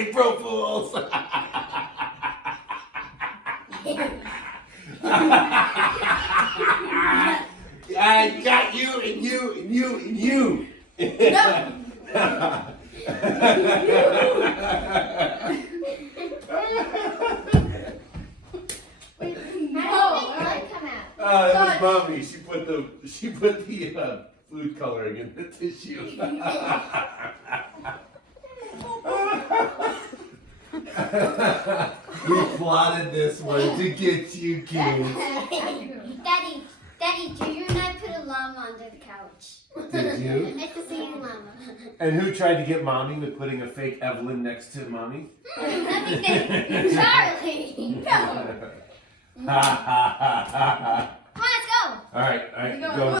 April Fools. I got you and you and you and you. That was mommy. She put the food coloring in the tissue. We plotted this one to get you kids. Daddy, Junior and I put a llama under the couch. Did you? It's the same llama. And who tried to get mommy with putting a fake Evelyn next to mommy? Charlie! No! Come on, let's go! All right, Go. go.